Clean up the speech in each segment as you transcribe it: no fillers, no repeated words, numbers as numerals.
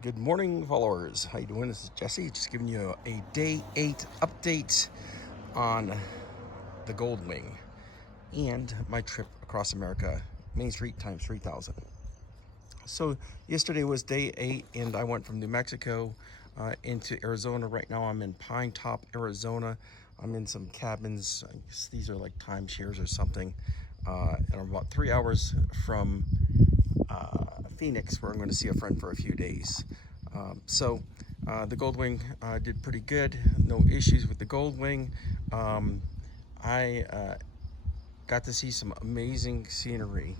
Good morning, followers. How you doing? This is Jesse, just giving you a day 8 update on the Goldwing and my trip across America, Main Street times 3,000. So yesterday was day 8, and I went from New Mexico into Arizona. Right now I'm in PineTop, Arizona. I'm in some cabins. I guess these are like timeshares or something. And I'm about 3 hours from Phoenix, where I'm going to see a friend for a few days. The Goldwing did pretty good. No issues with the Goldwing. I got to see some amazing scenery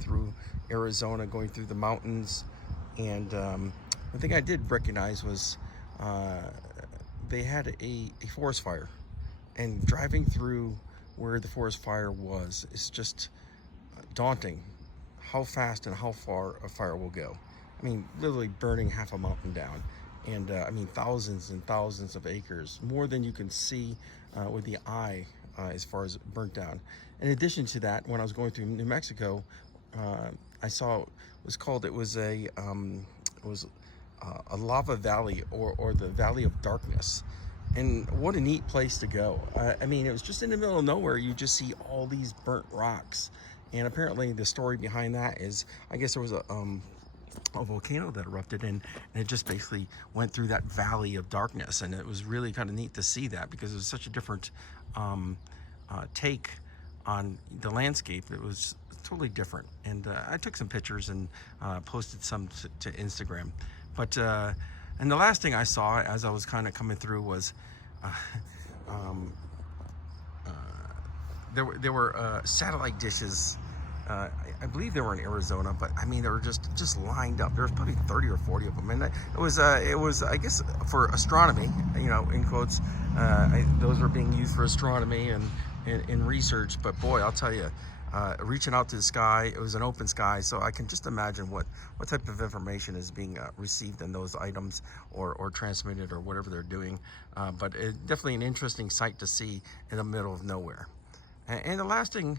through Arizona, going through the mountains. And the thing I did recognize was they had a forest fire. And driving through where the forest fire was is just daunting. How fast and how far a fire will go. I mean, literally burning half a mountain down. And I mean, thousands and thousands of acres, more than you can see with the eye as far as burnt down. In addition to that, when I was going through New Mexico, I saw it was a lava valley, or the Valley of Darkness. And what a neat place to go. I mean, it was just in the middle of nowhere. You just see all these burnt rocks. And apparently the story behind that is, I guess there was a volcano that erupted, and it just basically went through that Valley of Darkness. And it was really kind of neat to see that, because it was such a different take on the landscape. It was totally different. And I took some pictures and posted some to Instagram. But and the last thing I saw as I was kind of coming through was there were satellite dishes. I believe they were in Arizona, but I mean, they were just lined up. There was probably 30 or 40 of them, and it was I guess for astronomy, in quotes. Those were being used for astronomy and in research. But boy, I'll tell you, reaching out to the sky, it was an open sky, so I can just imagine what type of information is being received in those items, or transmitted, or whatever they're doing. But definitely an interesting sight to see in the middle of nowhere. And the last thing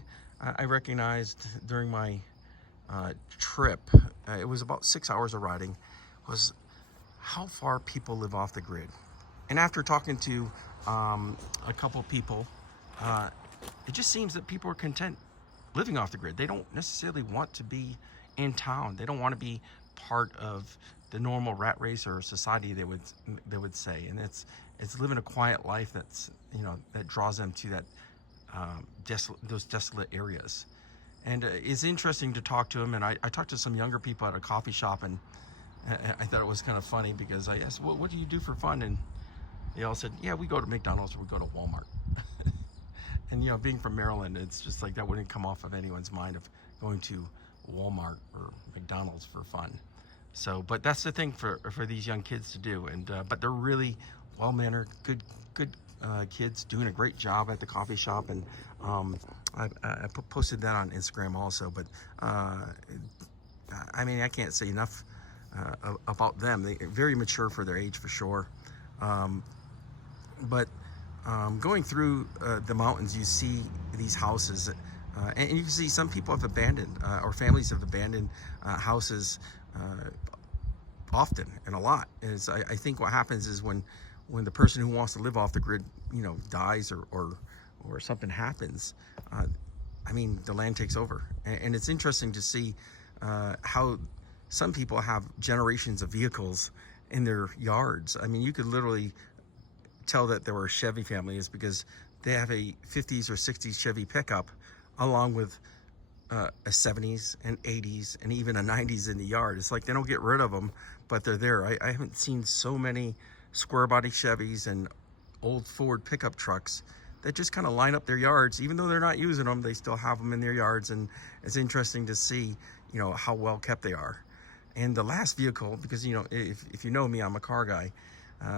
I recognized during my trip, it was about 6 hours of riding, was how far people live off the grid. And after talking to a couple of people, it just seems that people are content living off the grid. They don't necessarily want to be in town. They don't want to be part of the normal rat race or society, they would say. And it's living a quiet life that draws them to that those desolate areas. And it's interesting to talk to them. And I talked to some younger people at a coffee shop, and I thought it was kind of funny, because I asked, what do you do for fun? And they all said, yeah, we go to McDonald's, or we go to Walmart. And being from Maryland, it's just like that wouldn't come off of anyone's mind, of going to Walmart or McDonald's for fun. So, but that's the thing for these young kids to do. And but they're really well-mannered, good kids, doing a great job at the coffee shop. And I posted that on Instagram also. But I mean, I can't say enough about them. They're very mature for their age, for sure. But going through the mountains, you see these houses, and you can see some people have abandoned, or families have abandoned houses often, and a lot. I think what happens is when the person who wants to live off the grid, dies, or something happens, I mean, the land takes over. And it's interesting to see how some people have generations of vehicles in their yards. I mean, you could literally tell that there were a Chevy family is because they have a 50s or 60s Chevy pickup, along with a 70s and 80s and even a 90s in the yard. It's like they don't get rid of them, but they're there. I haven't seen so many square body Chevys and old Ford pickup trucks that just kind of line up their yards. Even though they're not using them, they still have them in their yards. And it's interesting to see, how well kept they are. And the last vehicle, because if you know me, I'm a car guy.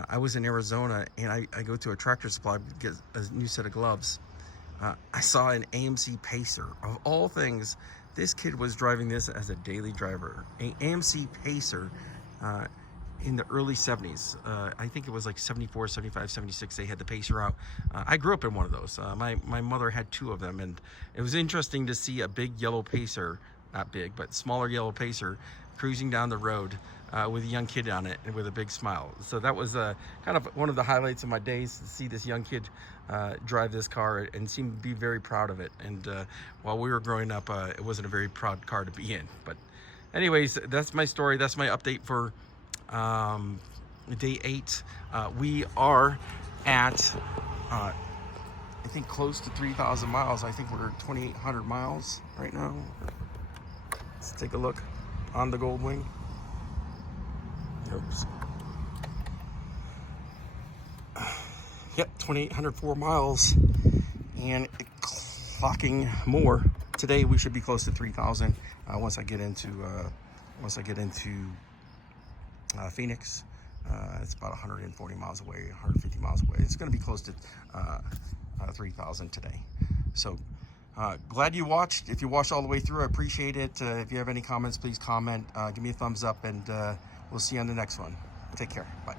I was in Arizona, and I go to a Tractor Supply to get a new set of gloves. I saw an AMC Pacer. Of all things, this kid was driving this as a daily driver. An AMC Pacer in the early 70s. I think it was like 74, 75, 76, they had the Pacer out. I grew up in one of those. My mother had 2 of them, and it was interesting to see a big yellow Pacer, not big, but smaller yellow Pacer, cruising down the road with a young kid on it and with a big smile. So that was kind of one of the highlights of my days, to see this young kid drive this car and seem to be very proud of it. And while we were growing up, it wasn't a very proud car to be in. But anyways, that's my story. That's my update for day 8. We are at I think close to 3,000 miles. I think we're 2,800 miles right now. Let's take a look on the Goldwing. Oops. Yep, 2,804 miles, and clocking more. Today we should be close to 3,000 once I get into Phoenix. It's about 140 miles away, 150 miles away. It's going to be close to 3,000 today. So glad you watched. If you watched all the way through, I appreciate it. If you have any comments, please comment. Give me a thumbs up, and we'll see you on the next one. Take care. Bye.